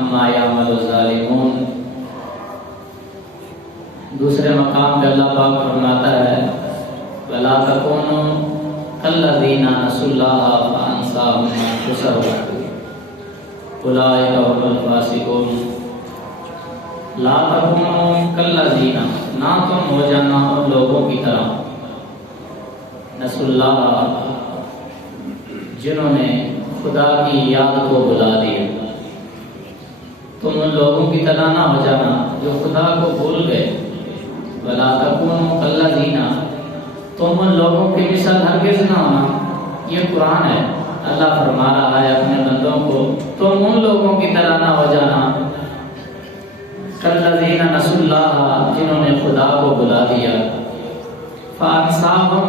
عما یعمل الظالمون۔ دوسرے مقام پہ اللہ پاک فرماتا ہے وَلَا تَكُونُوا كَالَّذِينَ نَسُوا اللَّهَ فَأَنسَاهُمْ أَنفُسَهُمْ أُولَٰئِكَ هُمُ الْفَاسِقُونَ۔ لا تَكُونُوا كَالَّذِينَ، نہ تم ہو جانا ان لوگوں کی طرح نسوا اللہ، جنہوں نے خدا کی یاد کو بھلا دیا۔ تم ان لوگوں کی طرح نہ ہو جانا جو خدا کو بھول گئے۔ وَلَا تَكُونُوا كَالَّذِينَ، تم ان لوگوں کی مثال ہرگز نہ ہونا۔ یہ قرآن ہے، اللہ فرما رہا ہے اپنے بندوں کو تم ان لوگوں کی طرح نہ ہو جانا كَالَّذِينَ نَسُوا اللَّهَ، جنہوں نے خدا کو بھلا دیا۔ فَأَنسَاهُمْ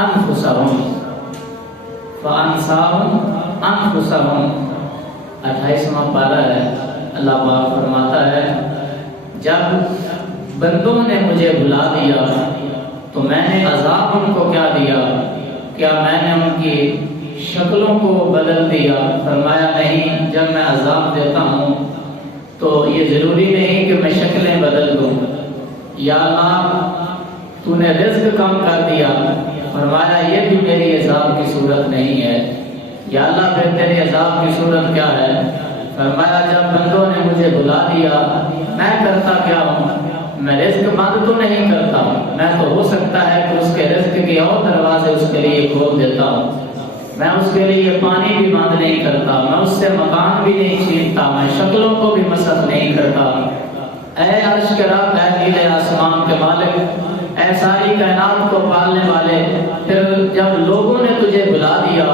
أَنفُسَهُمْ 28واں پارہ ہے۔ اللہ پاک فرماتا ہے جب بندوں نے مجھے بھلا دیا تو میں نے عذاب ان کو کیا دیا؟ کیا میں نے ان کی شکلوں کو بدل دیا؟ فرمایا نہیں، جب میں عذاب دیتا ہوں تو یہ ضروری نہیں کہ میں شکلیں بدل دوں۔ یا اللہ تو نے رزق کم کر دیا، فرمایا یہ بھی میری عذاب کی صورت نہیں ہے۔ یا اللہ پھر تیری عذاب کی صورت کیا ہے؟ فرمایا جب بندوں نے مجھے بھلا دیا میں کرتا کیا ہوں؟ میں رزق بند تو نہیں کرتا ہوں، میں تو ہو سکتا ہے کہ اس کے رزق کے اور دروازے اس کے لیے کھول دیتا ہوں، میں اس کے لیے پانی بھی بند نہیں کرتا، میں اس سے مکان بھی نہیں چھینتا، میں شکلوں کو بھی مسخ نہیں کرتا۔ اے عرش کے رب، اے نیلے آسمان کے مالک، اے ساری کائنات کو پالنے والے، پھر جب لوگوں نے تجھے بلا دیا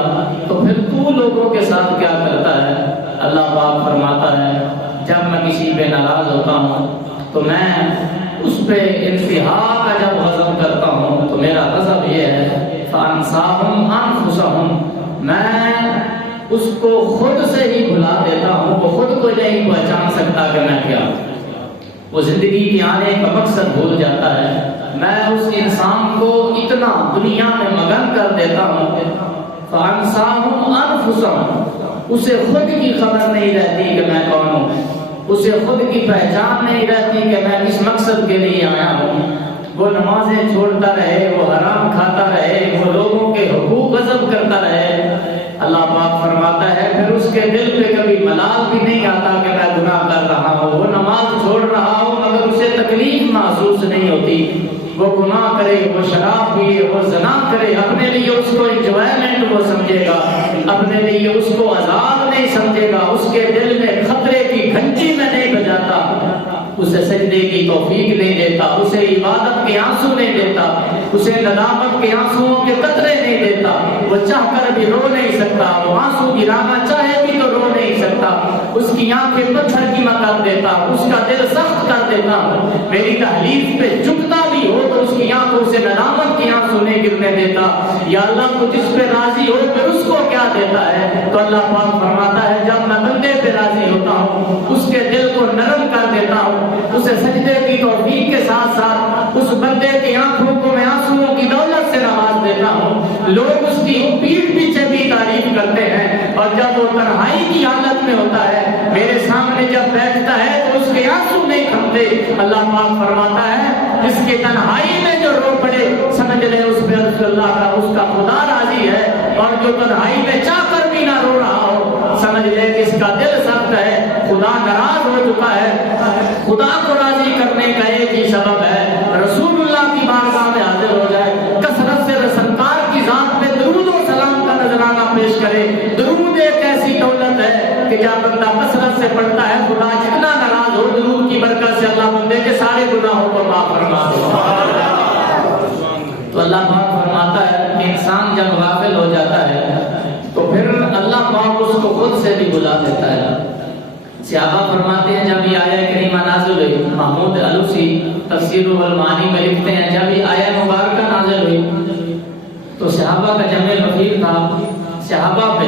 تو پھر تو لوگوں کے ساتھ کیا کرتا ہے؟ اللہ پاک فرماتا ہے جب میں کسی پہ ناراض ہوتا ہوں تو میں اس پہ انتہا کا جب غضب کرتا ہوں تو میرا غضب یہ ہے فَأَنْسَاهُمْ أَنفُسَهُمْ، میں اس کو خود سے ہی بھلا دیتا ہوں، وہ خود کو نہیں پہچان سکتا کہ میں کیا ہوں۔ وہ زندگی کے آنے کا مقصد بھول جاتا ہے۔ میں اس انسان کو اتنا دنیا میں مگن کر دیتا ہوں فَأَنْسَاهُمْ أَنفُسَهُمْ، اسے خود کی خبر نہیں رہتی کہ میں کون ہوں، اسے خود کی پہچان نہیں رہتی کہ میں کس مقصد کے لیے آیا ہوں۔ وہ نمازیں چھوڑتا رہے، وہ حرام کھاتا رہے، وہ لوگوں کے حقوق غصب کرتا رہے، اللہ پاک فرماتا ہے پھر اس کے دل پہ کبھی ملال بھی نہیں آتا کہ میں گناہ کر رہا ہوں۔ وہ نماز چھوڑ رہا ہوں مگر اسے تکلیف محسوس نہیں ہوتی۔ وہ گناہ کرے، وہ شراب پیے، وہ زنا کرے، اپنے لیے اس کو انجوائمنٹ وہ سمجھے گا، اپنے لیے اس کو عذاب نہیں سمجھے گا، اس کے دل میں خطرے کی گھنٹی میں نہیں بجاتا، اسے سجدے کی توفیق نہیں دیتا، اسے عبادت کے آنسو نہیں دیتا، اسے ندامت کے آنسوؤں کے قطرے نہیں دیتا۔ وہ چاہ کر بھی رو نہیں سکتا، وہ آنسو گرانا چاہے بھی تو رو نہیں سکتا، اس کی آنکھیں پتھر کی مکان دیتا، اس کا دل سخت کر دیتا۔ میری تحلیف پہ جھکتا بھی ہو تو اس کی آنکھوں سے ندامت کے آنسو نہیں گرنے دیتا۔ یا اللہ تو جس پہ راضی ہو پھر اس کو کیا دیتا ہے؟ تو اللہ پاک فرماتا ہے جب میں بندے پہ راضی ہوتا ہوں اس کے دل کو نرم کر دیتا ہوں، اسے سجدے کی توفیق کے ساتھ ساتھ اس بندے کی آنکھوں کو میں آنسوؤں کی دولت سے نواز دیتا ہوں۔ لوگ اس کی پیٹھ پیچھے بھی تعریف کرتے ہیں، اور جب وہ تنہائی کی حالت میں ہوتا ہے میرے سامنے جب بیٹھتا ہے تو اس کے آنسو نہیں تھمتے۔ اللہ پاک فرماتا ہے جس کی تنہائی میں جو رو پڑے سمجھ لے اس پہ اللہ کا اس کا خدا راضی ہے، اور جو تنہائی میں چاہ کر بھی نہ رو رہا ہو سمجھ لے کہ اس کا دل سخت ہے، خدا ناراض ہو چکا ہے۔ خدا کو راضی کرنے کا ایک ہی سبب ہے رسول اللہ کی بارگاہ میں حاضر ہو جائے، کثرت سے سرکار کی ذات پہ درود و سلام کا نذرانہ پیش کرے۔ درود ایک ایسی دولت ہے کہ جب بندہ کثرت سے پڑھتا ہے خدا جتنا ناراض ہو درود کی برکت سے اللہ بندے کے سارے گناہوں کو معاف فرما دیتا۔ تو اللہ پاک فرماتا ہے کہ انسان جب غافل ہو جاتا ہے تو پھر اللہ پاک اس کو خود سے بھی بلا دیتا ہے۔ صحابہ فرماتے ہیں جب یہ آیہ کریمہ نازل ہوئی، محمود علوسی تفسیر المعانی میں لکھتے ہیں جب یہ آیہ مبارکہ نازل ہوئی تو صحابہ کا جمع غفیر تھا، صحابہ پہ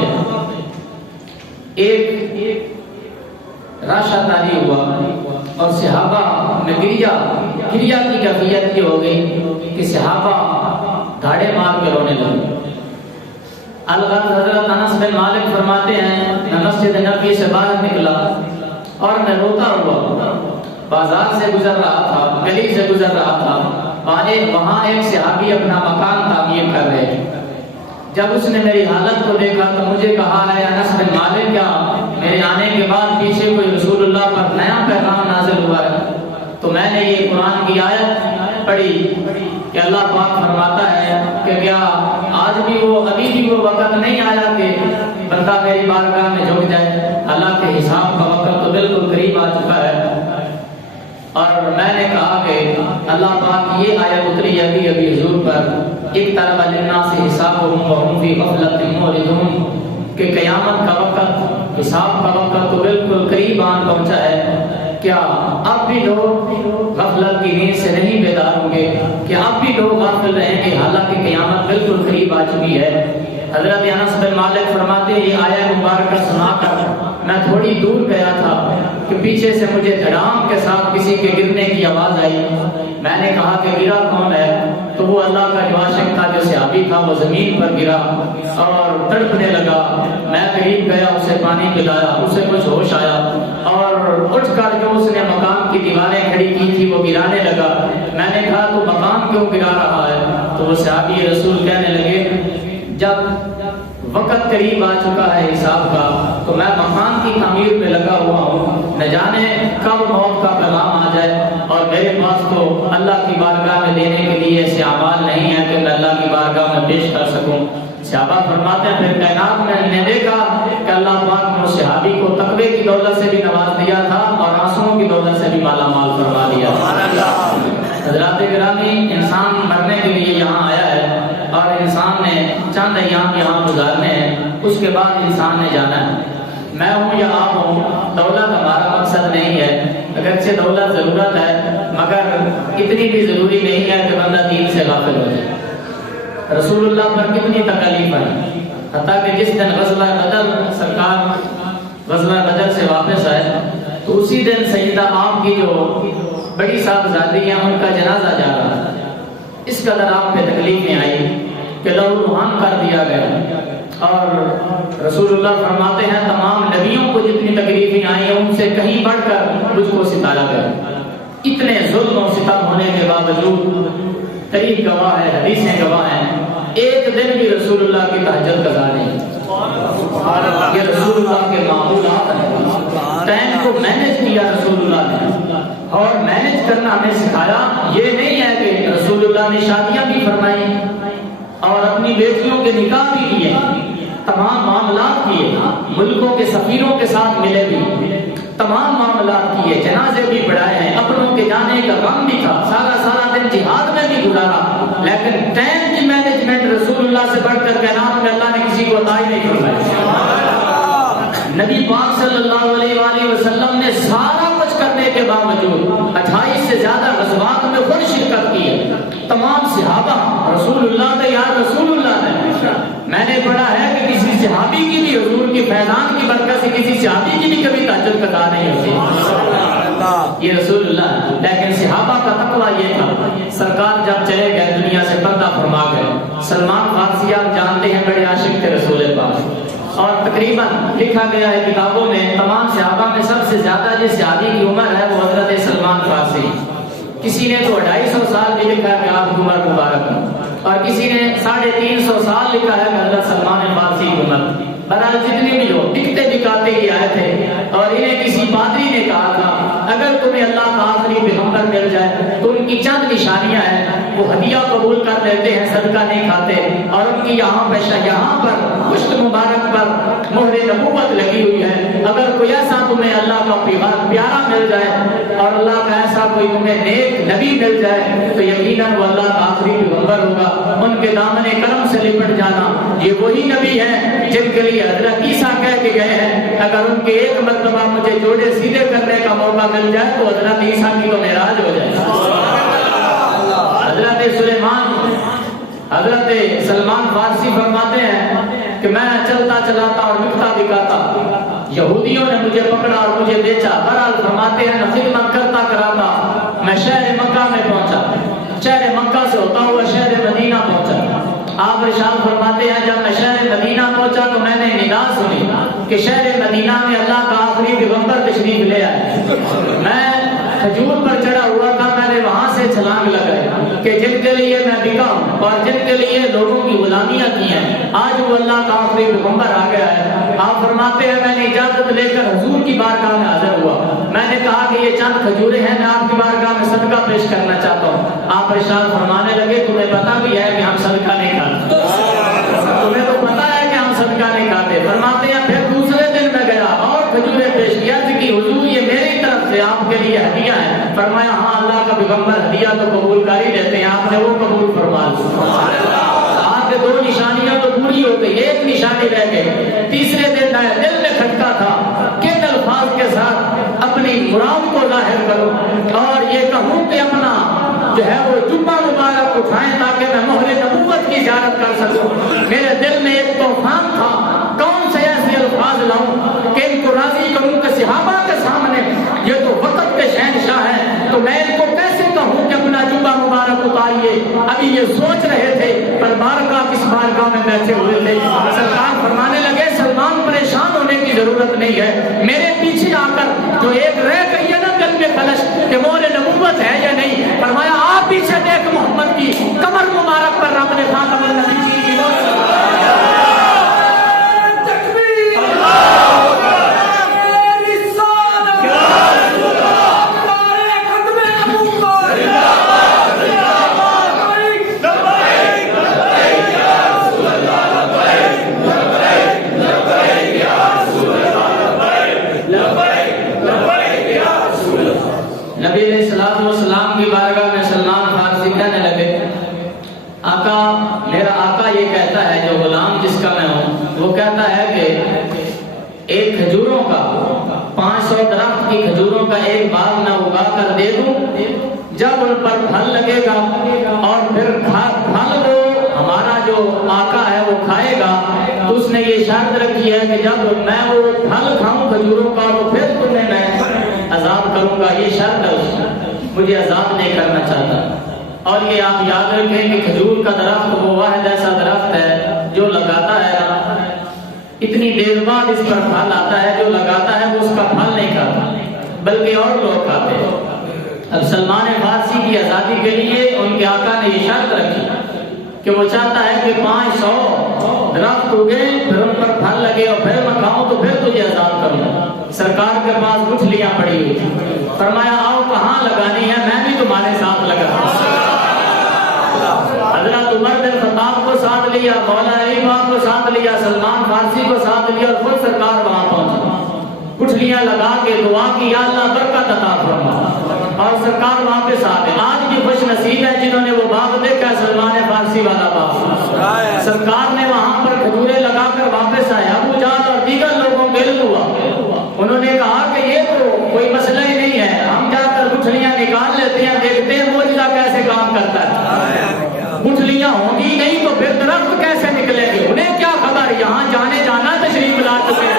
ایک راشا طاری ہوا اور صحابہ میں گریا کی کیفیت یہ ہو گئی کہ صحابہ دھاڑے مار کے رونے لگے۔ الغرض حضرت انس بن مالک فرماتے ہیں میں مسجد نبی سے باہر نکلا اور میں روتا ہوا بازار سے گزر رہا تھا، گلی سے گزر رہا تھا، وہاں ایک صحابی اپنا مکان تعمیر کر رہے تھے۔ جب اس نے میری حالت کو دیکھا تو مجھے کہا ہے انس بن مالک، کیا میرے آنے کے بعد پیچھے کوئی رسول اللہ پر نیا پیغام نازل ہوا ہے؟ تو میں نے یہ قرآن کی آیت پڑھی کہ اللہ پاک فرماتا ہے کہ کیا آج بھی ابھی بھی وہ وقت نہیں آیا کہ بندہ میری بارگاہ میں جھک جائے؟ اللہ کے حساب کا وقت تو بالکل قریب آ چکا ہے۔ اور میں نے کہا کہ اللہ پاک یہ آیت اتری ابھی حضور پر اقترب للناس حسابهم وهم في غفلة معرضون، کہ قیامت کا وقت، حساب کا وقت تو بالکل قریب آن پہنچا ہے۔ کیا اب بھی لوگ غفلت کی نیند سے نہیں بیدار ہوں گے؟ کیا اب بھی لوگ غافل رہیں گے حالانکہ قیامت بالکل قریب آ چکی ہے؟ حضرت انس بن مالک فرماتے ہیں یہ آیت مبارکہ سنا کر میں تھوڑی دور گیا تھا کہ پیچھے سے مجھے دھڑام کے ساتھ کسی کے گرنے کی آواز آئی۔ میں نے کہا کہ گرا کون ہے؟ تو وہ اللہ کا جو عاشق تھا، جو صحابی تھا، وہ زمین پر گرا اور تڑپنے لگا۔ میں قریب گیا، اسے پانی پلایا، اسے کچھ ہوش آیا اور اٹھ کر جو اس نے مقام کی دیواریں کھڑی کی تھی وہ گرانے لگا۔ میں نے کہا تو مقام کیوں گرا رہا ہے؟ تو وہ صحابی رسول کہنے لگے جب وقت قریب آ چکا ہے حساب کا تو میں مکان کی تعمیر پہ لگا ہوا ہوں، نہ جانے کب موت کا پیغام آ جائے، اور میرے پاس تو اللہ کی بارگاہ میں دینے کے لیے ایسے اعمال نہیں ہے کہ میں اللہ کی بارگاہ میں پیش کر سکوں۔ صحابہ فرماتے ہیں پھر کائنات میں نے دیکھا کہ اللہ پاک نے اس صحابی کو تقوی کی دولت سے بھی نواز دیا تھا اور آنسوؤں کی دولت سے بھی مالا مال فرما دیا۔ حضرات گرامی، انسان مرنے کے لیے یہاں آیا ہے اور انسان نے چند ایام یہاں گزارنے ہیں، اس کے بعد انسان نے جانا ہے۔ میں ہوں یا آپ ہوں، دولت ہمارا مقصد نہیں ہے، اگرچہ دولت ضرورت ہے مگر اتنی بھی ضروری نہیں ہے کہ بندہ دین سے غافل ہو جائے۔ رسول اللہ پر کتنی تکالیف ہے، حتیٰ کہ جس دن غزوہ بدر سرکار غزوہ بدر سے واپس آئے تو اسی دن سیدہ آپ کی جو بڑی صاحبزادی ہیں ان کا جنازہ جا رہا تھا۔ اس قدر آپ پہ تکلیفیں آئی کہ لہو لہان کر دیا گیا، اور رسول اللہ فرماتے ہیں تمام نبیوں کو جتنی تکلیفیں آئی ہیں ان سے کہیں بڑھ کر مجھ کو ستایا گیا۔ اتنے ظلم و ستم ہونے کے باوجود تاریخ گواہ ہے، حدیثیں گواہ ہیں، ایک دن بھی رسول اللہ کی تہجد قضا نہیں۔ یہ رسول اللہ کے معمولات ہیں، ٹائم کو مینج کیا رسول اللہ نے، اور مینج کرنا ہمیں سکھایا۔ یہ نہیں ہے کہ رسول اللہ نے شادیاں بھی فرمائی اور اپنی بیٹیوں کے نکاح بھی کیے، تمام معاملات کیے، ملکوں کے سفیروں کے ساتھ ملے بھی، تمام معاملات کیے، جنازے بھی پڑھائے ہیں، اپنوں کے جانے کا غم بھی تھا، سارا دن جہاد میں بھی گزارا، لیکن ٹائم کی مینجمنٹ رسول اللہ سے بڑھ کر کائنات میں اللہ نے کسی کو عطا ہی نہیں فرمائی۔ نبی پاک صلی اللہ علیہ وآلہ وسلم نے سارا کچھ کرنے کے باوجود 28 سے زیادہ غزوات میں خود شرکت کی ہے۔ تمام صحابہ رسول اللہ نے یا رسول اللہ نے، میں نے پڑھا ہے کہ کسی صحابی کی بھی حضور کی فیضان کی برکت سے کسی صحابی کی بھی کبھی تہجد قضا نہیں ہوتی، یہ رسول اللہ۔ لیکن صحابہ کا تقویٰ یہ تھا، سرکار جب چلے گئے دنیا سے پردہ فرما گئے۔ سلمان فارسی آپ جانتے ہیں بڑے عاشق تھے رسول پاک، اور تقریباً لکھا گیا ہے کتابوں میں تمام صحابہ میں سب سے زیادہ جس صحابی کی عمر ہے وہ حضرت سلمان فارسی۔ کسی نے تو 250 سال بھی لکھا ہے کہ آپ کی عمر مبارک، اور کسی نے 350 سال لکھا ہے کہ حضرت سلمان فارسی کی عمر۔ بہرحال جتنے بھی لوگ دکھتے دکھاتے ہی آئے تھے، اور انہیں کسی پادری نے کہا تھا اگر تمہیں اللہ کا آخری پیغمبر مل جائے تو ان کی چند نشانیاں ہیں، وہ ہدیہ قبول کر لیتے ہیں، صدقہ نہیں کھاتے، اور ان کی یہاں پر پشت مبارک پر مہر نبوت لگی ہوئی ہے۔ اگر کوئی ایسا تمہیں اللہ کا پیارا مل جائے اور اللہ کا ایسا کوئی تمہیں نیک نبی مل جائے تو یقیناً وہ اللہ کا آخری پیغمبر ہوگا، ان کے دامن کرم سے لپٹ جانا۔ یہ وہی نبی ہے جن کے لیے حضرت عیسیٰ کہہ کے گئے ہیں اگر ان کے ایک مرتبہ مجھے جوڑے سیدھے کرنے کا موقع مل جائے تو حضرت عیسیٰ کی تو معراج ہو جائے۔ حضرت سلیمان، حضرت سلمان فارسی فرماتے ہیں کہ میں چلتا چلاتا اور بکتا بکاتا یہودیوں نے مجھے پکڑا اور مجھے بیچا۔ بہرحال فرماتے ہیں خدمت کرتا کراتا میں شہر مکہ میں پہنچا، شہر مکہ سے ہوتا ہوا شہر مدینہ پہنچا۔ آپ ارشاد فرماتے ہیں جب میں شہر مدینہ پہنچا تو میں نے ندا سنی کہ شہر مدینہ میں اللہ کا آخری پیغمبر تشریف لے آئے. میں کھجور پر چڑھا ہوا تھا, میں نے وہاں سے چھلانگ لگائی کہ جن کے لیے میں بکا ہوں اور جن کے لیے لوگوں کی غلامیاں کی ہیں, آج وہ اللہ کا آخری پیغمبر آ گیا ہے. آپ فرماتے ہیں میں نے اجازت لے کر حضور کی بارگاہ میں حاضر ہوا. میں نے کہا کہ یہ چند کھجوریں ہیں, میں آپ کی بارگاہ میں صدقہ پیش کرنا چاہتا ہوں. آپ ارشاد فرمانے لگے تمہیں پتہ بھی ہے کہ ہم صدقہ نہیں کھاتے, تمہیں تو پتہ ہے کہ ہم صدقہ نہیں کھاتے. فرماتے ہیں پھر دوسرے دن میں گیا اور کھجوریں پیش کیا کہ حضور یہ میری طرف سے آپ کے لیے ہدیہ ہے. فرمایا ہاں اللہ کا پیغمبر ہدیہ تو قبول کر ہی لیتے ہیں, آپ نے وہ قبول فرما لیا. آپ کے 2 نشانیاں تو پوری ہو گئی, ایک نشانی رہ گئی. تیسرے دن آیا, دل میں کھٹکا تھا کن الفاظ کے ساتھ اپنی مراد کو ظاہر کروں اور یہ کہوں کہ اپنا جو ہے وہ جبہ مبارک اٹھائیں تاکہ میں مہر نبوت کی زیارت کر سکوں. میرے دل میں ایک طوفان تھا, کون سے ایسے الفاظ لاؤں کہ ان کو راضی کروں کہ صحابہ کے سامنے یہ تو وقت کے شہنشاہ ہیں, تو میں ان کو کیسے کہوں کہ اپنا جبہ مبارک اتاریے. ابھی یہ سوچ رہے تھے پر بارگاہ کس بارگاہ میں بیٹھے ہوئے تھے. سرکار فرمانے لگے سلمان پریشان ہونے کی ضرورت نہیں ہے, میرے پیچھے آ کر جو ایک رہ گئی ہے نا دل میں خلش کہ مہر نبوت ہے یا نہیں, فرمایا آپ پیچھے دیکھ محمد کی کمر مبارک پر رب نے خاتم النبی کی نبی علیہ السلام والسلام کی بارگاہ میں سلمان فارسی کہنے لگے آقا, میرا آقا یہ کہتا ہے جو غلام جس کا میں ہوں وہ کہتا ہے کہ ایک کھجوروں کا 500 درخت کی کھجوروں کا ایک باغ میں اگا کر دے دوں, جب ان پر پھل لگے گا اور پھر پھل وہ ہمارا جو آقا ہے وہ کھائے گا, تو اس نے یہ شرط رکھی ہے کہ جب میں وہ پھل کھاؤں کھجوروں کا تو پھر تمہیں میں عذاب کروں گا. یہ شرط ہے اس کی, مجھے عذاب نہیں کرنا چاہتا. اور یہ آپ یاد رکھیں کہ کھجور کا درخت وہ واحد ایسا درخت ہے جو لگاتا ہے نا, اتنی دیر بعد اس پر پھل آتا ہے, جو لگاتا ہے وہ اس کا پھل نہیں کھاتا بلکہ اور لوگ کھاتے ہیں. اب سلمان فارسی کی آزادی کے لیے ان کے آقا نے یہ شرط رکھی کہ وہ چاہتا ہے کہ 500 درخت اگے پھر ان پر پھل لگے اور پھر میں کھاؤں تو پھر تجھے عذاب کروں. سرکار کے پاس گٹھلیاں پڑی ہوئی تھی, فرمایا آؤ کہاں لگانی ہے, میں بھی تمہارے ساتھ لگا. حضرت عمر بن خطاب کو ساتھ لیا, مولانا علی باغ کو ساتھ لیا, سلمان فارسی کو ساتھ لیا اور خود سرکار وہاں پہنچا. گٹھلیاں لگا کے دعا کی یا اللہ برکت عطا فرما, اور سرکار واپس آ گئے. آج بھی خوش نصیب ہے جنہوں نے وہ باغ دیکھا, سلمان فارسی والا باغ. سرکار نے وہاں پر کھجوریں لگا کر واپس آئے. ابو جہل اور دیگر لوگوں کو علم ہوا, انہوں نے کہا کہ یہ تو کوئی مسئلہ ہی نہیں ہے, ہم جا کر گٹھلیاں نکال لیتے ہیں, دیکھتے ہیں معجزہ کیسے کام کرتا ہے. گٹھلیاں ہوں گی نہیں تو پھر درخت کیسے نکلیں گے, انہیں کیا خبر, یہاں جانے جانا تشریف لا چکے.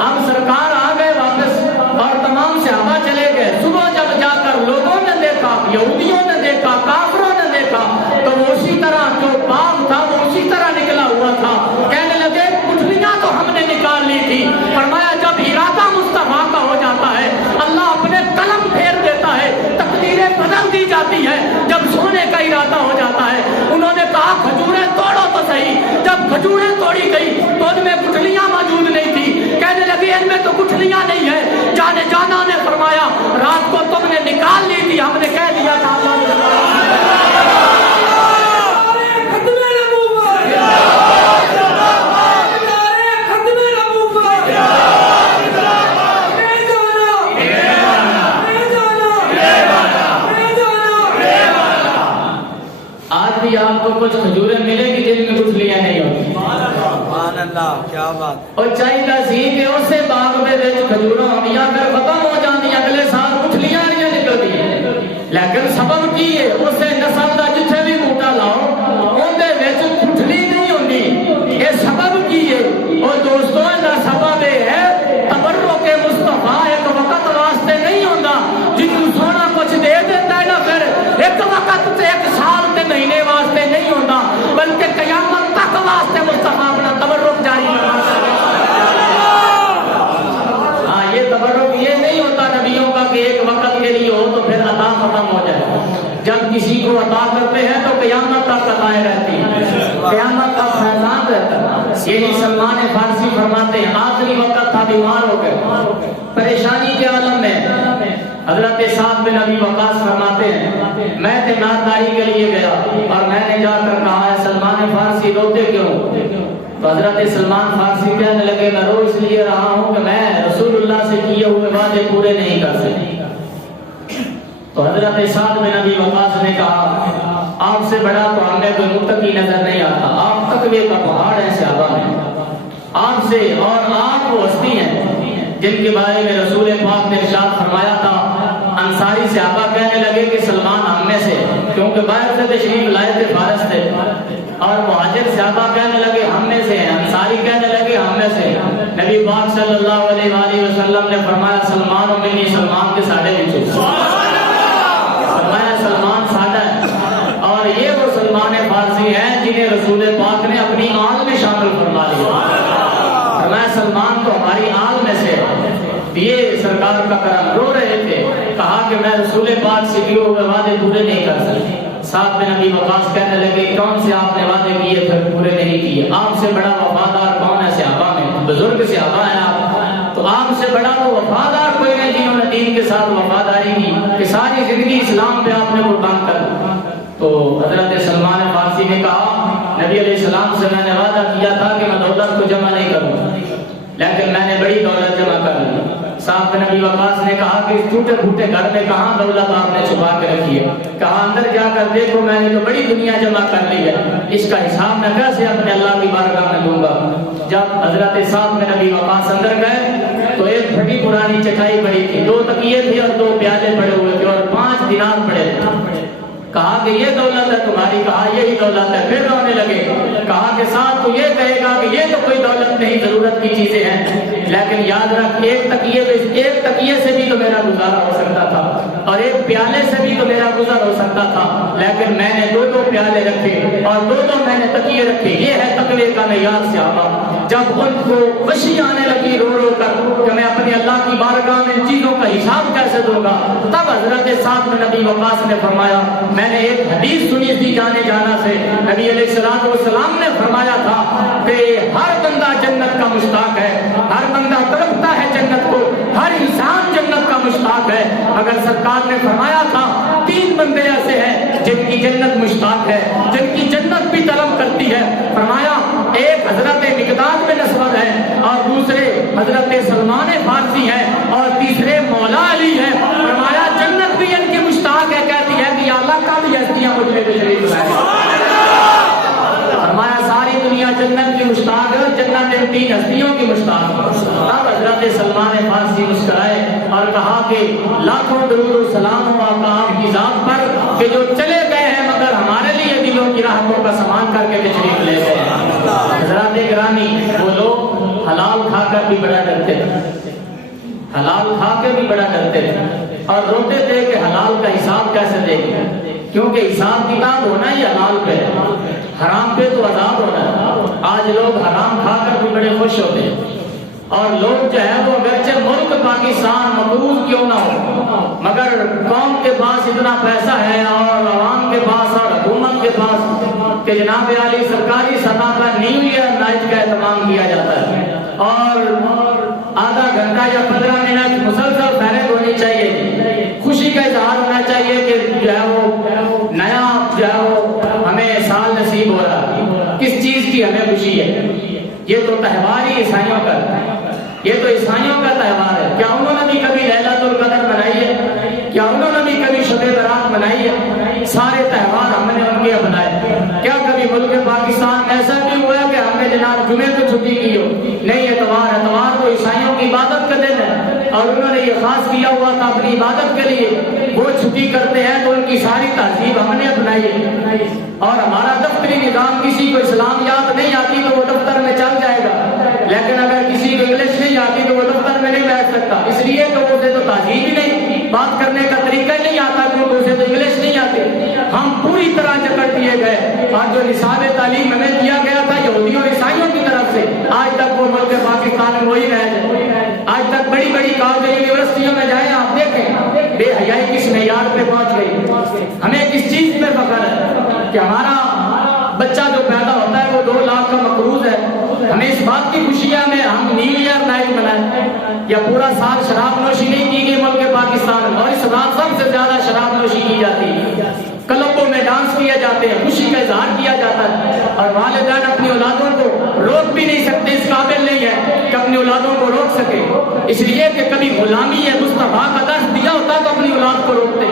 ہم سرکار آ گئے واپس اور تمام صحابہ چلے گئے. صبح جب جا کر لوگوں نے دیکھا, یہودیوں نے دیکھا, کافروں نے دیکھا, تو وہ اسی طرح جو باغ تھا وہ اسی طرح نکلا ہوا تھا. کہنے لگے گٹھلیاں تو ہم نے نکال لی تھی. فرمایا جب ارادہ مصطفیٰ کا ہو جاتا ہے اللہ اپنے قلم پھیر دیتا ہے, تقدیریں بدل دی جاتی ہے. جب سونے کا ارادہ ہو جاتا ہے, انہوں نے کہا کھجوریں توڑو تو صحیح. جب کھجوریں توڑی گئی تو ان میں گٹھلیاں موجود نہیں تھی. کہنے لگے ان میں تو گٹھلیاں نہیں ہے. جانے جانا نے فرمایا رات کو تم نے نکال لی تھی, ہم نے کہہ دیا تھا آج بھی آپ کو کچھ کھجوریں ملے گی جن میں گٹھلیاں نہیں ہوتی. سبحان اللہ, کیا بات. اور چاہیے سی کہ اسے باغ میں کھجوروں ہونیاں پھر ختم ہو جاتی, اگلے سال گٹھلیاں نہیں نکلتی. لیکن سبب کی ہے اسے نسل کا جتنے بھی بوٹا لاؤ اندر گٹھلی نہیں ہوتی. یہ سبب کی ہے. اور دوستوں کا سبب یہ ہے تبرک کے مصطفیٰ ایک وقت واسطے نہیں ہوتا. جنوں سونا کچھ دے دیتا ہے نا پھر ایک وقت سے ایک سال کے مہینے واسطے نہیں ہوتا, بلکہ قیامت تک واسطے مصطفیٰ اپنا تبرک جاری کرتا ہے. ہاں جب کسی کو عطا کرتے ہیں تو قیامت تک عطائیں رہتی ہیں، قیامت تک فیضان رہتا ہے۔ یہی سلمان فارسی فرماتے ہیں آخری وقت تھا، بیمار ہو گئے، پریشانی کے عالم میں، حضرت سعد بن ابی وقاص فرماتے ہیں میں تیمارداری کے لیے گیا اور میں نے جا کر کہا ہے سلمان فارسی روتے کیوں؟ تو حضرت سلمان فارسی کہنے لگے میں رو اس لیے رہا ہوں کہ میں رسول اللہ سے کیے ہوئے وعدے پورے نہیں کر سکے۔ تو حضرت سعد بن ابی وقاص نے کہا آپ سے بڑا تو ہمیں کوئی متقی نظر نہیں آتا، آپ تقوی کا پہاڑ ہے صحابہ میں، آپ سے اور آپ وہ ہستی ہیں جن کے بارے میں رسول پاک نے ارشاد فرمایا تھا۔ انصاری صحابہ کہنے لگے کہ سلمان ہم میں سے، کیونکہ باہر سے تشریف لائے تھے، فارس تھے، اور مہاجر صحابہ کہنے لگے ہم میں سے ہیں، انصاری کہنے لگے ہم میں سے۔ نبی پاک صلی اللہ علیہ وآلہ وسلم نے فرمایا سلمان و منی، سلمان کے ساڑھے بچے، فرمایا سلمان ساڑھا ہے، اور یہ وہ سلمان فارسی ہیں جنہیں رسول پاک نے اپنی آل میں شامل فرما لیا۔ فرمایا سلمان تو ہماری آل میں سے ہے۔ یہ سرکار کا کرم، رو رہے تھے، کہا کہ میں رسول پاک سے کیے ہوئے وعدے پورے نہیں کر سکتے۔ سعد بن ابی وقاص کہنے لگے کون سے آپ نے وعدے کیے پھر پورے نہیں کیے؟ آپ سے بڑا وفادار کون ہے صحابہ میں؟ بزرگ صحابہ ہیں آپ، تو آپ سے بڑا تو وفادار کوئی نہیں جنہوں نے دین کے ساتھ وفاداری کی کہ ساری زندگی اسلام پہ آپ نے قربان کر دی۔ تو حضرت سلمان فارسی نے کہا نبی علیہ السلام سے میں نے وعدہ کیا تھا کہ میں دولت کو جمع نہیں کروں، لیکن میں نے بڑی دولت جمع کر لی۔ صاحب بن ابی وقاص نے کہا کہ اس ٹوٹے پھوٹے گھر میں کہاں دولت آپ نے چھپا کے رکھی ہے؟ کہا اندر جا کر دیکھو میں نے تو بڑی دنیا جمع کر لی ہے، اس کا حساب میں کیسے اپنے اللہ کی بارگاہ میں دوں گا۔ جب حضرت صاحب بن ابی وقاص اندر گئے تو ایک پھٹی پرانی چٹائی پڑی تھی، 2 تکیے تھے اور 2 پیالے پڑے ہوئے تھے اور 5 دینار پڑے تھے۔ کہا کہ یہ دولت ہے تمہاری؟ کہا یہی دولت ہے۔ پھر رونے لگے، کہا کہ ساتھ تو یہ کہے گا کہ یہ تو کوئی دولت نہیں، ضرورت کی چیزیں ہیں، لیکن یاد رکھ ایک تکیے سے بھی تو میرا گزارا ہو سکتا تھا اور ایک پیالے سے بھی تو میرا گزر ہو سکتا تھا، لیکن میں نے 2 پیالے رکھے اور 2 میں نے تکیے رکھے۔ یہ ہے تقوی کا معیار صحابہ۔ جب ان کو خوشی آنے لگی رو رو کر کہ میں اپنے اللہ کی بارگاہ میں ان چیزوں کا حساب کیسے دوں گا، تب حضرت سعد بن ابی وقاص نے فرمایا میں نے ایک حدیث سنی تھی جانے جانا سے، نبی علیہ السلام نے فرمایا تھا کہ ہر بندہ جنت کا مشتاق ہے، ہر بندہ تڑپتا ہے جنت کو، ہر انسان جنت کا مشتاق ہے، مگر سرکار نے فرمایا تھا 3 بندے ایسے ہیں جن کی جنت مشتاق ہے، جن کی جنت بھی طلب کرتی ہے۔ فرمایا ایک حضرت مقداد بن اسود ہے اور دوسرے حضرت سلمان فارسی ہے اور تیسرے مولا علی ہے۔ فرمایا جنت بھی ان کی مشتاق ہے، کہتی ہے کہ یا اللہ کا بھی ہستیاں مجھ میں تشریف لائے۔ فرمایا ساری دنیا جنت کی مشتاق ہے اور جنت ان 3 ہستیوں کی مشتاق ہے۔ اب حضرت سلمان فارسی مسکرائے اور کہا کہ لاکھوں درود و سلام ہو آقا آپ کی ذات پر کہ جو چلے گئے ہیں مگر ہمارے لیے دلوں کی راحتوں کا سامان کر کے تشریف لے گئے۔ حضرات گرامی، وہ لوگ حلال کھا کر بھی بڑا ڈرتے تھے، حلال کھا کے بھی بڑا ڈرتے تھے اور روتے تھے کہ حلال کا حساب کیسے دے گے، کیونکہ حساب کتاب ہونا ہی حلال پہ، حرام پہ تو عذاب ہونا ہے۔ آج لوگ حرام کھا کر بھی بڑے خوش ہوتے ہیں اور لوگ جو ہے وہ اگرچہ ملک پاکستان مقبول کیوں نہ ہو مگر قوم کے پاس اتنا پیسہ ہے اور عوام کے پاس اور حکومت کے پاس کہ جناب عالی سرکاری سطح پر نیو ایئر نائٹ کا اہتمام کیا جاتا ہے اور آدھا گھنٹہ یا 15 منٹ مسلسل فیرنگ ہونی چاہیے، خوشی کا اظہار ہونا چاہیے کہ جو ہے وہ نیا جو ہے وہ ہمیں سال نصیب ہو رہا، کس چیز کی ہمیں خوشی ہے؟ یہ تو تہوار ہی عیسائیوں کا، یہ تو عیسائیوں کا تہوار ہے۔ کیا انہوں نے بھی کبھی لیلۃ القدر منائی ہے؟ کیا انہوں نے بھی کبھی شب برات منائی ہے؟ سارے تہوار ہم نے ان کے اپنائے۔ کیا کبھی ملک پاکستان میں ایسا بھی ہوا ہے کہ ہم نے جناب جمعے کو چھٹی کی ہو؟ نہیں، اتوار تو عیسائیوں کی عبادت کا دن ہے اور انہوں نے یہ خاص کیا ہوا تھا اپنی عبادت کے لیے، وہ چھٹی کرتے ہیں تو ان کی ساری تہذیب ہم نے اپنائی ہے۔ اور ہمارا دفتری نظام، کسی کو اسلام یاد نہیں آتی تو وہ دفتر میں چل جائے گا، لیکن اگر کسی کو انگلش نہیں آتی تو وہ دفتر میں نہیں بیٹھ سکتا، اس لیے کہ اسے تو تہذیب ہی نہیں، بات کرنے کا طریقہ ہی نہیں آتا کیونکہ اسے تو انگلش نہیں آتی۔ ہم پوری طرح جکڑ دیے گئے اور جو نصاب تعلیم ہمیں دیا گیا تھا یہودیوں اور عیسائیوں کی طرف سے، آج تک وہ ملک پاکستان میں وہی رہ جائے۔ آج تک بڑی بڑی کالج یونیورسٹیوں میں جائیں آپ دیکھیں بے حیائی کس معیار پہ پہنچ گئی، ہمیں کس کہ ہمارا بچہ جو پیدا ہوتا ہے وہ 2 لاکھ کا مقروض ہے، ہمیں اس بات کی خوشی ہے ہم نیو ایئر نائٹ منائیں یا پورا سال شراب نوشی نہیں کی گئی ملک پاکستان میں، اور اس رات سب سے زیادہ شراب نوشی کی جاتی ہے، کلبوں میں ڈانس کیے جاتے ہیں، خوشی کا اظہار کیا جاتا ہے، اور والدین اپنی اولادوں کو روک بھی نہیں سکتے، اس قابل نہیں ہے کہ اپنی اولادوں کو روک سکے، اس لیے کہ کبھی غلامی ہے مصطفیٰ کا درس دیا ہوتا تو اپنی اولاد کو روکتے،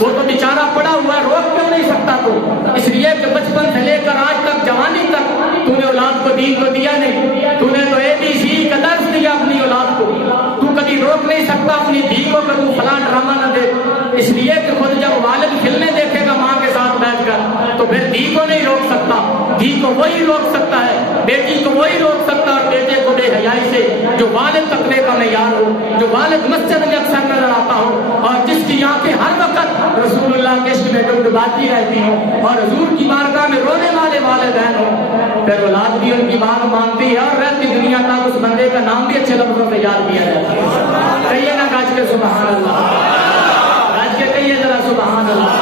وہ تو بیچارہ پڑا ہوا ہے روک کیوں نہیں سکتا تو، اس لیے کہ بچپن سے لے کر آج تک جوانی تک تو نے اولاد کو دین کو دیا نہیں، تو نے تو ABC کا درس دیا اپنی اولاد کو، تو کبھی روک نہیں سکتا اپنی دھی کو کہ تو فلاں ڈرامہ نہ دے، اس لیے کہ خود جب والد فلمیں دیکھے گا ماں کے ساتھ بیٹھ کر تو پھر دھی کو نہیں روک سکتا، دھی کو وہی روک سکتا ہے، بیٹی کو وہی روک سکتا ہے، اور بیٹے کو بے حیائی سے جو والد تقوی کا معیار ہو، جو والد مسجد میں اکثر نظر آتا ہو، اور جس کی آنکھیں ہر وقت رسول اللہ کے عشق میں ڈبڈباتی رہتی ہوں اور حضور کی بارگاہ میں رونے والے والدین ہوں، پھر اولاد بھی ان کی بات مانتی ہے اور رہتی دنیا تک اس بندے کا نام بھی اچھے لفظوں سے یاد کیا جاتا ہے۔ کہیے نا گاج کے سبحان اللہ، گاج کے کہیے ذرا سبحان اللہ۔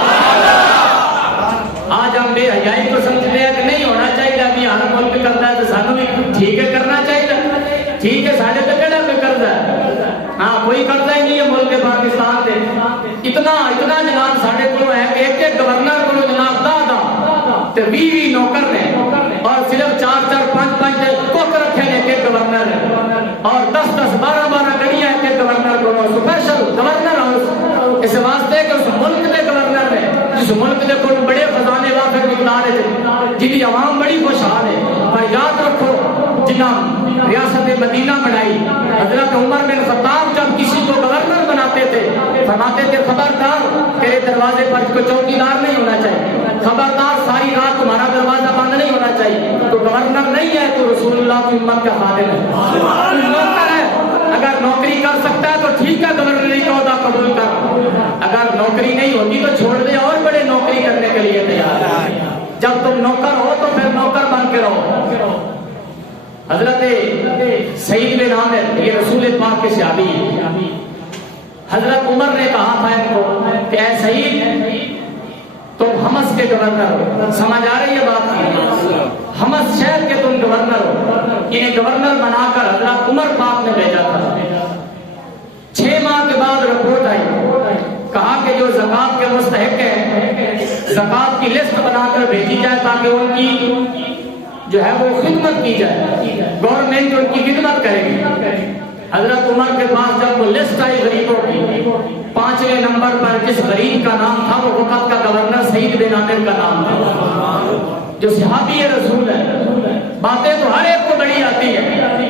آج ہم بے حیائی کو سمجھتے ہیں کہ نہیں ہونا چاہیے، ابھی ہر ملک کرتا ہے تو سانو بھی ٹھیک ہے کرنا چاہیے، ٹھیک ہے سارے تو کہنا کوئی قرضہ ہے، ہاں کوئی قرضہ ہی نہیں ہے ملک پاکستان سے، اتنا جناب ساڑھے کو ہے کہ ایک گورنر کو جناب دا تے 20 نوکر نے، اور صرف 4 5 کوک رکھے نے ایک گورنر ہے، اور 10 12 گڑیاں ایک گورنر کو، اسپیشل گورنر ہاؤس، اس واسطے کہ اس ملک کے گورنر نے جس ملک کے کو بڑے خزانے وافر نکلارے تھے، جن کی عوام بڑی خوشحال ہے، پر یاد رکھو جناب ریاست مدینہ بنائی حضرت عمر بن خطاب جب کسی کو گورنر بناتے تھے فرماتے تھے خبردار تیرے دروازے پر کوئی چوکیدار نہیں ہونا چاہیے، خبردار ساری رات تمہارا دروازہ بند نہیں ہونا چاہیے، تو گورنر نہیں ہے تو رسول اللہ کی امت کا خادم ہے، نوکر ہے، اگر نوکری کر سکتا ہے تو ٹھیک ہے گورنری کا عہدہ قبول کر، اگر نوکری نہیں ہوتی تو چھوڑ دے اور بڑے نوکری کرنے کے لیے تیار ہے، جب تم نوکر ہو تو پھر نوکر بن کے رہو۔ حضرت سعید بن عامر یہ رسول پاک کے صحابی ہیں، حضرت عمر نے کہا تھا ان کو کہ اے سعید تم حمص کے گورنر ہو، سمجھ آ رہی ہے بات کی، حمص شہر کے تم گورنر ہو، انہیں گورنر بنا کر حضرت عمر پاک نے بھیجا تھا، 6 ماہ کے بعد رپورٹ آئی، کہا کہ جو زکوٰۃ کے مستحق ہیں زکوٰۃ کی لسٹ بنا کر بھیجی جائے تاکہ ان کی جو ہے وہ خدمت کی جائے، گورنمنٹ ان کی خدمت کرے گی۔ حضرت عمر کے پاس جب وہ لسٹ آئی غریبوں کی، 5ویں نمبر پر جس غریب کا نام تھا وہ وقت کا گورنر سعید بن عامر کا نام تھا، جو صحابی رسول ہے۔ باتیں تو ہر ایک کو بڑی آتی ہے،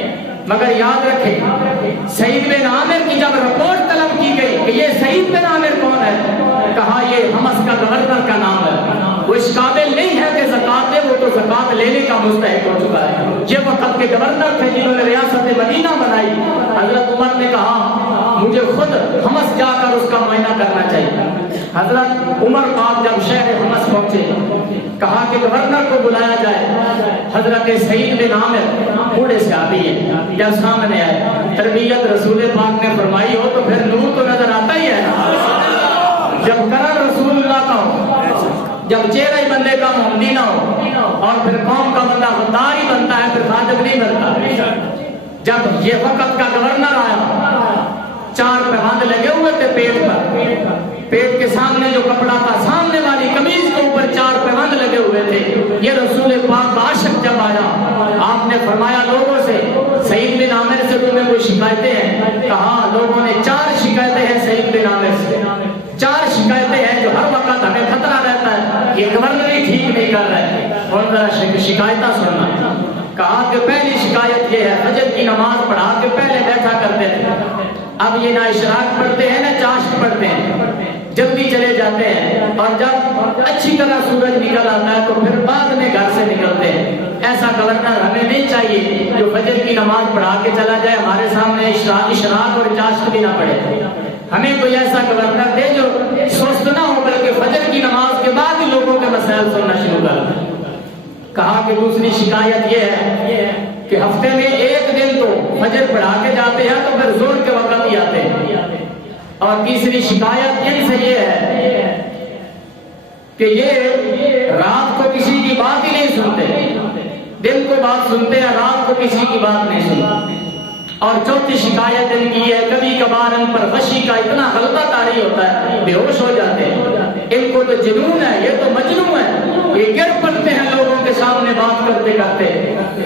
مگر یاد رکھیں سعید بن عامر کی جب رپورٹ طلب کی گئی کہ یہ سعید بن عامر کون ہے، کہا یہ حمص کا گورنر کا نام ہے، وہ اس قابل نہیں ہے کہ زکوٰۃ دے، وہ تو زکوٰۃ لینے کا مستحق ہو چکا ہے۔ یہ وقت کے گورنر تھے جنہوں نے ریاست مدینہ بنائی۔ حضرت عمر نے کہا مجھے خود حمص جا کر اس کا معائنہ کرنا چاہیے۔ حضرت عمر پاک جب شہر حمص پہنچے کہا کہ گورنر کو بلایا جائے، حضرت سعید بن عامر بوڑھے صحابی ہیں جب سامنے آئے، تربیت رسول پاک نے فرمائی ہو تو پھر نور تو نظر آتا ہی ہے نا، جب کرم رسول اللہ کا ہو، جب چہرہ ہی بندے کا محمدی نہ ہو، اور پھر قوم کا بندہ غدار ہی بنتا ہے، پھر خادم نہیں بنتا۔ جب یہ وقت کا گورنر آیا، 4 پیوند لگے ہوئے تھے پیٹ پر، پیٹ کے سامنے جو کپڑا تھا سامنے والی قمیض کے اوپر 4 پیوند لگے ہوئے تھے۔ یہ رسول پاک کا عاشق جب آیا آپ نے فرمایا لوگوں سے سعید بن عامر سے تمہیں کوئی شکایتیں ہیں؟ کہا لوگوں نے 4 شکایتیں ہیں سعید بن عامر سے، 4 شکایتیں ہیں جو ہر وقت ہمیں خطرہ رہتا ہے، یہ گورنر ہی ٹھیک نہیں کر رہے، اور ذرا شکایتیں سننا۔ کہا کہ پہلی شکایت یہ ہے فجر کی نماز پڑھا کے پہلے بیٹھا کرتے تھے، اب یہ نہ اشراق پڑھتے ہیں نہ چاشت پڑھتے ہیں، جلدی چلے جاتے ہیں، اور جب اچھی طرح سورج نکل آتا ہے تو پھر بعد میں گھر سے نکلتے ہیں۔ ایسا گورنر ہمیں نہیں چاہیے جو فجر کی نماز پڑھا کے چلا جائے، ہمارے سامنے اشراق اور چاشت بھی نہ پڑھے۔ ہمیں کوئی ایسا گورنر دے جو سست نہ ہو بلکہ فجر کی نماز کے بعد ہی لوگوں کے مسائل سننا شروع کر۔ کہا کہ دوسری شکایت یہ ہے کہ ہفتے میں 1 دن تو فجر پڑھا کے جاتے ہیں تو پھر ظہر کے وقت ہی آتے ہیں، اور تیسری شکایت ان سے یہ ہے کہ یہ رات کو کسی کی بات ہی نہیں سنتے، دن کو بات سنتے ہیں، رات کو کسی کی بات نہیں سنتے۔ اور چوتھی شکایت ان کی ہے کبھی کبھار ان پر غشی کا اتنا غلبہ طاری ہوتا ہے بے ہوش ہو جاتے ہیں۔ ان کو تو جنون ہے، یہ تو مجنون ہے، یہ گر پڑتے ہیں لوگوں کے سامنے بات کرتے کرتے۔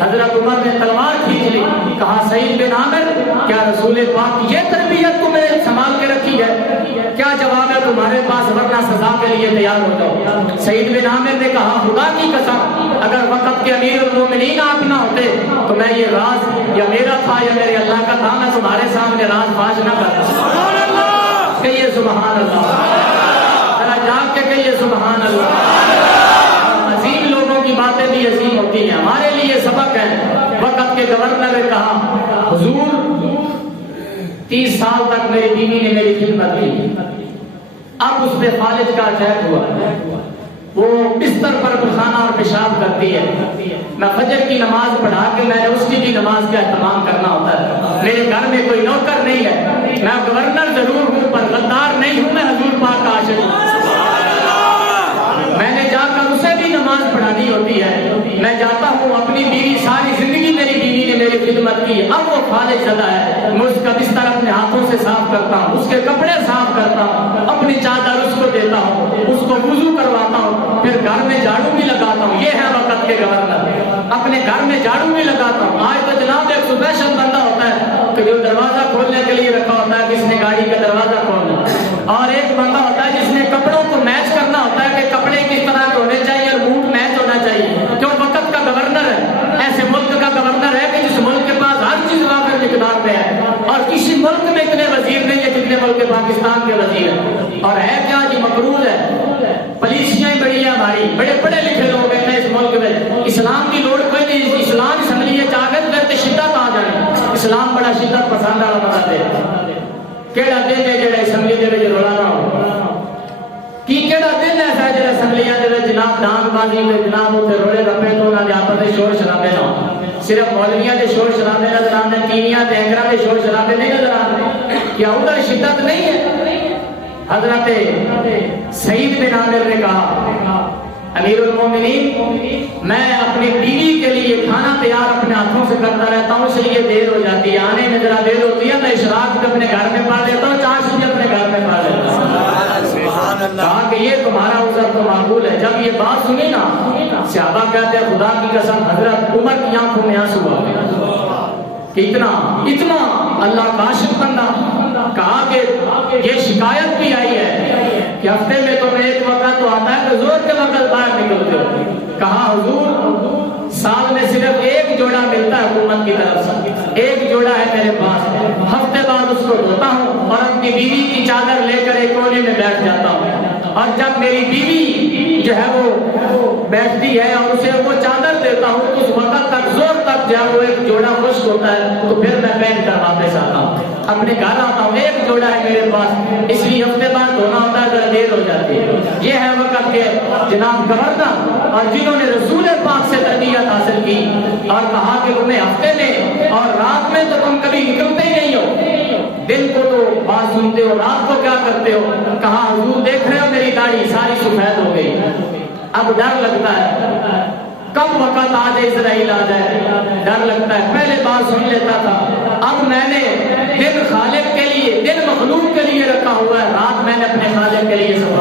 حضرت عمر نے تلوار کھینچ لی، کہا سعید بن عامر کیا رسول پاک یہ تربیت تمہیں سنبھال کے رکھی ہے؟ کیا جواب ہے تمہارے پاس؟ ورنہ سزا کے لیے تیار ہو جاؤ۔ سعید بن عامر نے کہا خدا کی قسم اگر وقت کے امیر المومنین آپ نہ ہوتے تو میں یہ راز یا میرا تھا یا میرے اللہ کا تھا میں تمہارے سامنے راز فاش نہ کرتا۔ سبحان اللہ کہیے، سبحان اللہ، ذرا جاگ کے کہیے سبحان اللہ۔ عظیم لوگوں کی باتیں بھی عظیم ہوتی ہیں، ہمارے لیے سبق ہے۔ وقت کے گورنر نے کہا حضور 30 سال تک میری بیوی نے میری خدمت کی، اب اس پہ فالج کا اٹیک ہوا، وہ بستر پر کھانا اور پیشاب کرتی ہے، میں فجر کی نماز پڑھا کے میں نے اس کی بھی نماز کا اہتمام کرنا ہوتا ہے، میرے گھر میں کوئی نوکر نہیں ہے، میں گورنر ضرور ہوں پر غدار نہیں ہوں، میں حضور پاک کا عاشق ہوں۔ میں نے جا کر اسے بھی نماز پڑھانی ہوتی ہے، میں جاتا ہوں، اپنی بیوی ساری زندگی میری بیوی نے میری خدمت کی، اب وہ فالج زدہ ہے، میں اس کا بستر اپنے ہاتھوں سے صاف کرتا ہوں، اس کے کپڑے صاف کرتا ہوں، اپنی چادر اس کو دیتا ہوں، اس کو وضو کرواتا ہوں، پھر گھر میں جھاڑو بھی لگاتا ہوں۔ یہ ہے وقت کے گورنر، اپنے گھر میں جھاڑو بھی لگاتا ہوں۔ آج تو جناب ایک اسپیشل بندہ ہوتا ہے کہ جو دروازہ کھولنے کے لیے رکھا ہوتا ہے کس نے گاڑی کا دروازہ کھولنا، اور ایک بندہ ہوتا ہے جس نے کپڑوں کو میچ کرنا ہوتا ہے کہ کپڑے کس طرح کے ہونے چاہیے اور بوٹ میچ ہونا چاہیے، جو وقت کا گورنر ہے۔ ایسے ملک کا گورنر ہے کہ جس ملک کے پاس ہر چیز وافر مقدار میں ہے، اور کسی ملک میں اتنے وزیر نہیں ہے جتنے ملک پاکستان کے وزیر ہیں۔ اور ہے کیا جی مقروض ہے، پالیسیاں بڑی ہیں ہماری، بڑے پڑھے لکھے لوگ ہیں اس ملک میں، اسلام کی لوڑ کوئی نہیں، اسلام اسمبلی چاہت کرتے شدت آ جائے، اسلام بڑا شدت پسند والا بتا دے کیڑا دن ہے جڑا اسمبلی دے وچ رولا نہ ہو، کی کیڑا دن ایسا ہے جڑا اسمبلیاں دے وچ جناب ڈانگ بازی تے جناب اوتے رولے رپے تو نہ دے آپس وچ شور شرابے نہ ہو، صرف مولویاں دے شور شرابے نظر آندے، تینیاں تے اینکراں دے شور شرابے نہیں نظر آندے، کیا ادھر شدت نہیں ہے؟ حضرت سعید بن عامر نے کہا امیر المومنین میں اپنی بیوی کے لیے کھانا تیار اپنے ہاتھوں سے کرتا رہتا ہوں، اس لیے دیر ہو جاتی ہے، آنے میں ذرا دیر ہوتی ہے، میں اشراق بھی اپنے گھر میں پڑھ لیتا ہوں، چاش بھی اپنے گھر میں پڑھ لیتا ہوں۔ کہا کہ یہ تمہارا عذر تو معقول ہے۔ جب یہ بات سنی نا صحابہ کہتے ہیں خدا کی قسم حضرت عمر کی آنکھوں میں آنسو آ گئے کہ اتنا اللہ کا عاشق بندہ۔ کہا کہ یہ شکایت بھی آئی ہے کہ ہفتے میں تمہیں ایک وقت تو آتا ہے کہ زور کے وقت باہر نکلتے ہو۔ کہا حضور سال میں صرف ایک جوڑا ملتا ہے حکومت کی طرف سے، ایک جوڑا ہے میرے پاس، ہفتے بعد اس کو دھوتا ہوں اور اپنی بیوی کی چادر لے کر ایک کونے میں بیٹھ جاتا ہوں، اور جب میری بیوی جو ہے وہ بیٹھتی ہے اور اسے وہ چادر دیتا ہوں اس وقت تک زور تک جو ہے وہ ایک جوڑا خشک ہوتا ہے، تو پھر میں پہن کر واپس آتا ہوں، اپنے گھر آتا ہوں، ایک جوڑا ہے میرے پاس، اس لیے ہفتے بعد دھونا ہوتا ہے، ذرا دیر ہو جاتی ہے۔ یہ ہے وقت کے جناب گورنر، اور جنہوں نے رسول پاک سے تربیت حاصل کی اور کہا کہ تمہیں ہفتے میں اور رات میں تو تم کبھی نکلتے ہی نہیں ہو، دن کو تو بات سنتے ہو، رات کو کیا کرتے ہو؟ کہا حضور دیکھ رہے ہو میری داڑھی ساری سفید ہو گئی، اب ڈر لگتا ہے کب وقت آ جائے اسرائیل آ جائے، ڈر لگتا ہے، پہلے بات سن لیتا تھا، اب میں نے دن خالق کے لیے، دن مخلوق کے لیے رکھا ہوا ہے، رات میں نے اپنے خالق کے لیے سب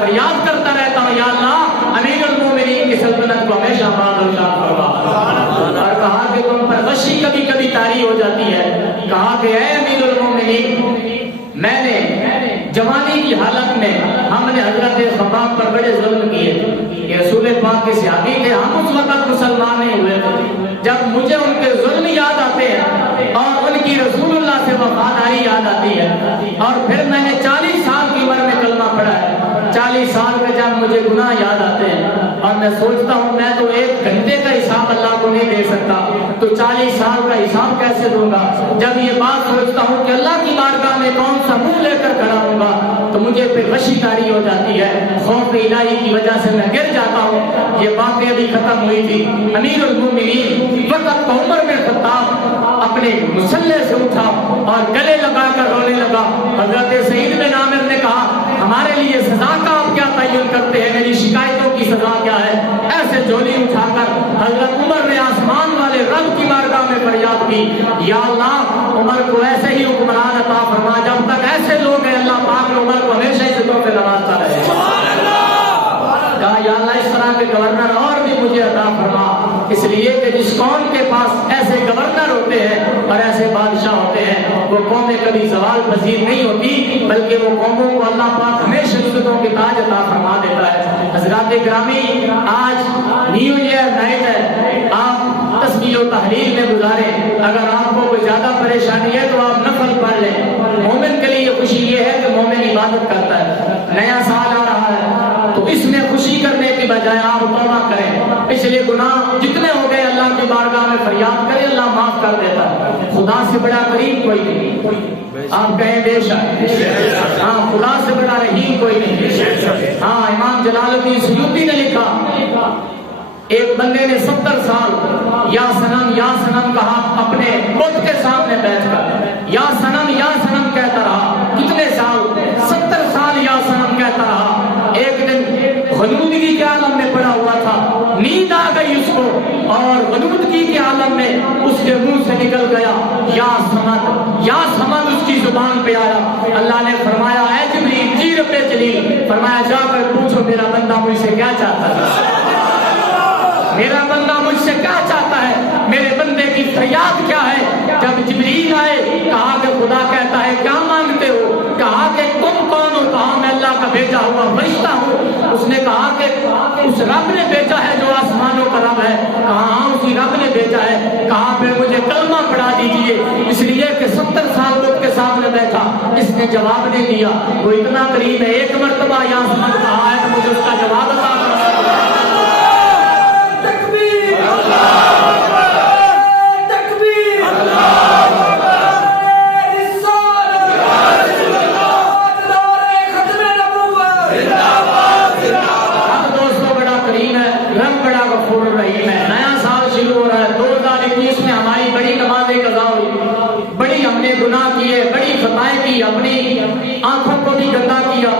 فریاد کرتا رہتا ہوں یا اللہ امیر المومنین کی سلطنت کو ہمیشہ باد اور شان فرما۔ اور کہا کہ تم پر غشی کبھی کبھی طاری ہو جاتی ہے، کہا کہ اے امیر المومنین میں نے جوانی کی حالت میں ہم نے حضرت خباب پر بڑے ظلم کیے، یہ رسول پاک کے صحابی تھے، ہم اس وقت مسلمان نہیں ہوئے تھے، جب مجھے ان کے ظلم یاد آتے ہیں اور ان کی رسول اللہ سے وفاداری یاد آتی ہے، اور پھر میں نے 40 سال کی عمر میں کلمہ پڑھا ہے، 40 سال میں جب مجھے گناہ یاد آتے ہیں اور میں سوچتا ہوں میں تو 1 گھنٹے کا حساب اللہ کو نہیں دے سکتا، تو 40 سال کا حساب کیسے دوں گا؟ جب یہ بات سوچتا ہوں مجھے پہ غشی طاری ہو جاتی ہے، خوف الہی کی وجہ سے میں گر جاتا ہوں۔ یہ باتیں ابھی ختم ہوئی تھی، امیر المومنین وقت عمر بن خطاب اپنے مسلح سے اٹھا اور گلے لگا کر رونے لگا۔ حضرت سعید بن عامر نے کہا ہمارے لیے سزا کا آپ کیا تعین کرتے ہیں، میری شکایتوں کی سزا کیا ہے؟ ایسے جولی اٹھا کر حضرت عمر نے آسمان والے رب کی بارگاہ میں فریاد کی، یا اللہ عمر کو ایسے ہی حکمران عطا فرما، جب تک ایسے لوگ ہیں اللہ پاک نے عمر کو ہمیشہ عزتوں پہ نوازتا رہے۔ کہا یا اللہ اس طرح کے گورنر اور بھی مجھے عطا فرما، اس لیے کہ جس قوم کے پاس ایسے گورنر ہوتے ہیں اور ایسے بادشاہ ہوتے ہیں وہ قومیں کبھی زوال پذیر نہیں ہوتی، بلکہ وہ قوموں کو اللہ پاک ہمیشہ عزتوں کے تاج عطا فرما دیتا ہے۔ حضرات گرامی، آج نیو ایئر نائٹ ہے، آپ تسبیح و تحلیل میں گزاریں۔ اگر آپ کو کوئی زیادہ پریشانی ہے تو آپ نفل پڑھ لیں۔ مومن کے لیے خوشی یہ ہے کہ مومن عبادت کرتا ہے۔ نیا سال آ رہا ہے تو اس میں خوشی کرنے کی بجائے آپ توبہ کریں، پچھلے گناہ جتنے ہو گئے اللہ کی بارگاہ میں فریاد کریں، اللہ معاف کر دیتا ہے۔ خدا سے بڑا قریب کوئی نہیں، آپ کہیں بے شک، ہاں خدا سے بڑا رحیم کوئی نہیں۔ ہاں امام جلال الدین سیوطی نے لکھا ایک بندے نے 70 سال یا سنم کہا اپنے بت کے سامنے بیٹھ کر، یا سنم کہتا رہا۔ کتنے سال؟ 70 سال یا سنم کہتا رہا۔ ایک دن غنودگی کے عالم میں پڑا ہوا تھا، نیند آ گئی اس کو اور غنودگی کے عالم میں اس کے منہ سے نکل گیا یا سمد اس کی زبان پہ آیا۔ اللہ نے فرمایا اے جبریل جی رب جلیل، فرمایا جا کر پوچھو میرا بندہ مجھ سے کیا چاہتا ہے، میرا بندہ مجھ سے کیا چاہتا ہے، میرے بندے کی فریاد کیا ہے۔ جب جبریل آئے کہا کہ خدا کہتا ہے کیا مانگتے ہو؟ کہا کہ تم کون ہو؟ کہا میں اللہ کا بھیجا ہوا فرشتہ ہوں۔ اس نے کہا کہ اس رب نے بھیجا ہے جو آسمانوں کا رب ہے؟ کہا ہاں اسی رب نے بھیجا ہے۔ کہا پھر مجھے کلمہ پڑھا دیجئے، اس لیے کہ 70 سال بت کے سامنے بیٹھا، اس نے جواب نہیں دیا۔ وہ اتنا قریب ہے، ایک مرتبہ یا سمجھ کہا ہے تو مجھے اس کا جواب عطا کرنا۔ اپنی آنکھوں کو بھی گندا کیا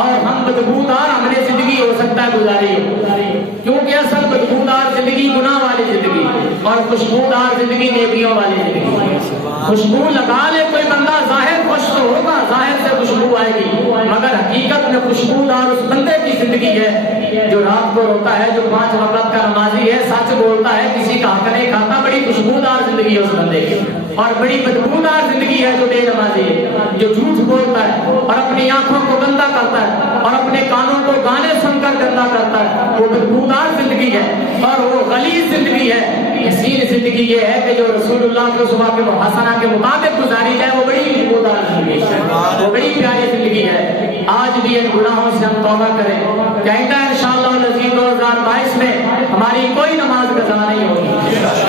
اور ہم بدبودار ہم نے زندگی ہو سکتا ہے گزاری ہو، کیونکہ اصل بدبودار زندگی گناہ والی زندگی اور خوشبودار زندگی نیکیوں والی زندگی۔ خوشبو لگا لے کوئی بندہ ظاہر خوش تو ہوگا، ظاہر سے خوشبو آئے گی، مگر حقیقت میں خوشبودار اس بندے کی زندگی ہے جو رات کو روتا ہے، جو 5 وقت کا نمازی ہے، سچ بولتا ہے، کسی کا حق نہیں کھاتا۔ بڑی خوشبودار زندگی ہے اس بندے کی، اور بڑی بدبودار زندگی ہے جو بے نمازی ہے، جو جھوٹ بولتا ہے اور اپنی آنکھوں کو گندا کرتا ہے اور اپنے کانوں کو گانے سن کر گندا کرتا ہے، وہ بدبودار زندگی ہے اور وہ غلیظ زندگی ہے۔ حسین زندگی یہ ہے کہ جو رسول اللہ کے صبح کے محسنہ کے مطابق گزاری جائے، وہ بڑی بدبودار زندگی ہے، وہ بڑی پیاری زندگی ہے۔ آج بھی ان گناہوں سے ہم توبہ کریں، کہتا ہے انشاءاللہ العزیز 2022 میں ہماری کوئی نماز قضا نہیں ہوگی،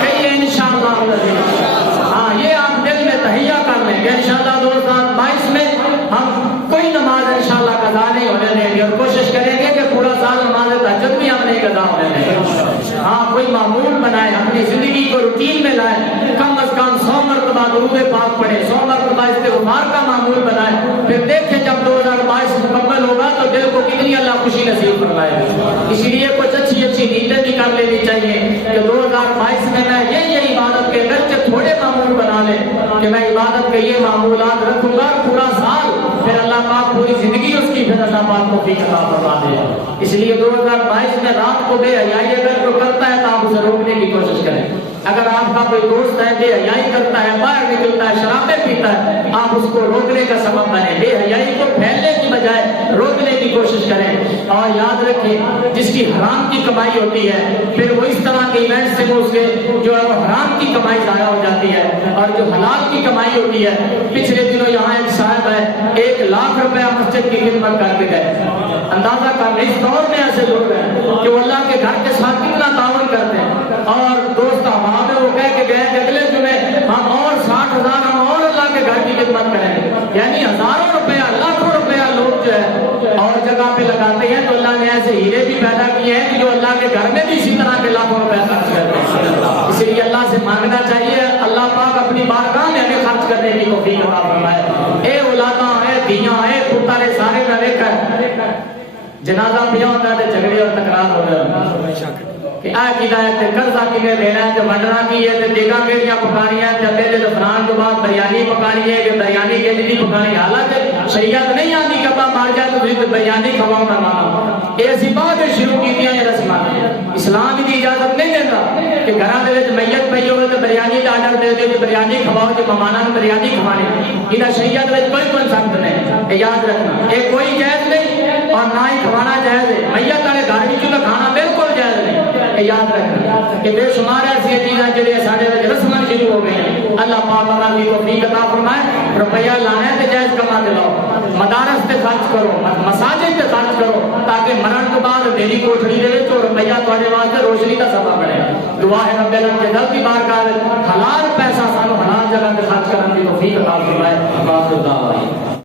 کہیے انشاءاللہ العزیز۔ ہاں یہ آپ دل میں تہیہ کر لیں کہ انشاءاللہ 2022 میں ہم کوئی نماز انشاءاللہ قضا نہیں ہونے دیں گے، اور کوشش کریں گے کہ پورا سال نماز تہجد بھی ہم نہیں قضا ہونے دیں گے۔ ہاں کوئی معمول بنائے، اپنی زندگی کو روٹین میں لائے، کم از کم 100 مرتبہ درود پاک پڑھے، 100 مرتبہ استغفار کا معمول بنائے، پھر دیکھیں جب 2022 مکمل ہوگا تو دل کو کتنی اللہ خوشی نصیب فرمائے گا۔ اسی لیے کچھ اچھی نیتیں بھی کر لینی چاہیے کہ 2022 میں میں یہ عبادت کے گرچہ تھوڑے معمول بنا لیں کہ میں عبادت کے یہ معمولات رکھوں گا پورا سال، پھر اللہ پاک پوری زندگی اس کی پھر اللہ پاک کو بھی عطا فرما دے۔ اس لیے 2022 میں رات کو بے حیائی اگر کوئی کرتا ہے تو آپ اسے روکنے کی کوشش کریں۔ اگر آپ کا کوئی دوست ہے بے حیائی کرتا ہے، باہر نکلتا ہے، شرابیں پیتا ہے، آپ اس کو روکنے کا سبب بنیں، بے حیائی کو پھیلنے کی بجائے روکنے کی کوشش کریں۔ اور یاد رکھیں جس کی حرام کی کمائی ہوتی ہے پھر وہ اس طرح کے ایونٹ سے وہ اس کے جو ہے وہ حرام کی کمائی ضائع ہو جاتی ہے، اور جو حلال کی کمائی ہوتی ہے۔ پچھلے دنوں یہاں ایک صاحب ہے 1 لاکھ روپیہ مسجد کی خدمت کر کے گئے۔ اندازہ کر اس دور میں ایسے لوگ ہیں کہ وہ اللہ کے گھر کے ساتھ کتنا تعاون کرتے ہیں، اور دوست احباب وہ کہہ کے گئے کہ اگلے جمعے ہم اور 60,000 ہم اور اللہ کے گھر کی خدمت کریں گے، یعنی ہزاروں روپیہ لاکھوں روپیہ لوگ جو ہے ہیرے بھی پیدا کیے ہیں کہ جو اللہ کے گھر میں بھی اسی طرح کے لاکھوں روپے خرچ کرتے ہیں. اس لیے اللہ سے مانگنا چاہیے اللہ پاک اپنی بارگاہ میں ہمیں خرچ کرنے کی توفیق عطا فرمائے. اے اولاداں اے دھیاں اے پتر سارے کا دیکھ کر جنازہ پیا ہوتا ہے جھگڑے اور تکرار ہو رہے کہ اے کیدا ہے تے قرضہ کیویں دینا ہے تے ونڈنا کی ہے تے دیگاں کیڑیاں پکانی ہے تے اگے تے دفنان تو بعد بریانی پکانی ہے کہ بریانی کے دی پکانی. حالانکہ شریعت نہیں آندی کہ ابا مار جائے تو پھر بریانی کھواؤ نہ مانا. اے اسی بعد شروع کیتیاں یہ رسماں. اسلام دی اجازت نہیں دیندا کہ گھراں دے وچ میت پئی ہوے تے بریانی دا آرڈر دے دے کہ بریانی کھواؤ تے مہماناں نوں بریانی کھوانی. انہاں شریعت وچ کوئی کنسپٹ نہیں. اے یاد رکھنا اے کوئی جائز نہیں اور نہ ہی کھوانا جائز ہے. میت والے گھر وچ تو کھانا بالکل جائز نہیں. یاد رکھنا کہ بے شمار ایسی چیزیں جڑی ساڈے وچ رسماں شروع ہو گئی ہیں. اللہ پاک ہمیں بھی توفیق عطا فرمائے. روپیہ لانا ہے تے جائز کما کے لاؤ. مدارس تے خرچ کرو, مساجد تے خرچ کرو تاکہ مرن تو بعد میری کوٹھڑی دے وچ روپیہ تواڈے واسطے روشنی دا سبب بنے. دعا ہے رب العالمین کے در کی بارگاہ حلال پیسہ سانو حلال جگہ تے خرچ کرن دی توفیق عطا فرمائے.